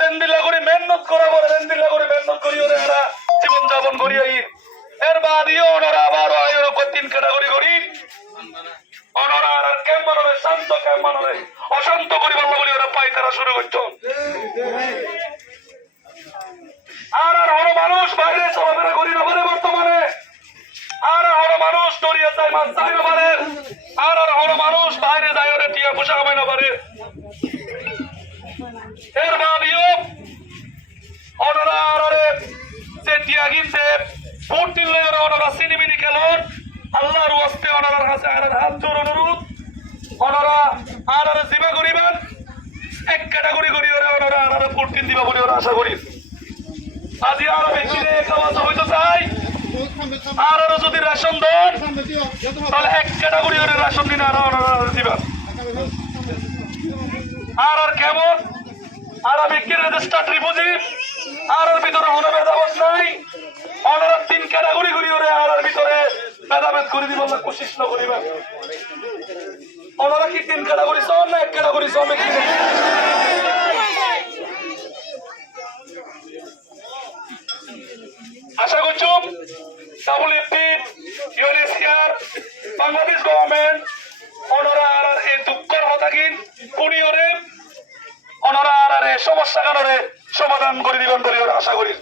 সেন্দিলা করে মেহনত করা বলে সেন্দিলা করে মেহনত করি ওরে এরা জীবন যাপন করি এর বাদিও ওনারা আবার এর উপর 3 ক্যাটাগরি করি ওনারা আর কেমন হবে শান্ত কেমন হবে অশান্ত করি বলবো বলি ওরা পাই তারা শুরু করতো আর হলো মানুষ বাইরে চলাফেরা করি না বলে বর্তমানে আর হলো মানুষ দড়িয়ে যায় মাছ চাই না পারে আর হলো মানুষ বাইরে যায় ওরে টিয়া পোশাক হয় না পারে এর বাদিও ওনারা আরে যে টিয়া কিনছে ভোট দিলে ওনারা সিনেমিনি খেলন আল্লাহর ওয়াস্তে ওনার কাছে আর হাত জোর অনুরোধ ওনারা আর জিবা করিবেন এক ক্যাটাগরি করি ওরা ওনারা আর ভোট কিন দিবা বলে ওরা আশা করি আজি আর ব্যক্তিরে খাওয়া হইতে চাই আর যদি রেশন দেন তাহলে এক ক্যাটাগরি ওরা রেশন দিন আর ওনারা দিবেন আর কেমন আর ব্যক্তির রেজিস্টার্ড ডিপোজিট আর ভিতরে হলো ভেদাভেদ নাই ওনারা 3 ক্যাটাগরি করি ওরে আর ভিতরে ভেদাভেদ করে দিব না কোশিশ না করিবেন ওনারা কি 3 ক্যাটাগরি সব না এক ক্যাটাগরি সব কি আশা করছি ডাব্লিউএফপি ইউএনএসসিআর বাংলাদেশ গভর্নমেন্ট ওনারা আর এই দুঃখের কথা কিন কোনি ওরে ওনারা আর সমস্যা কারণে সমাধান করে দিবেন বলে আশা করি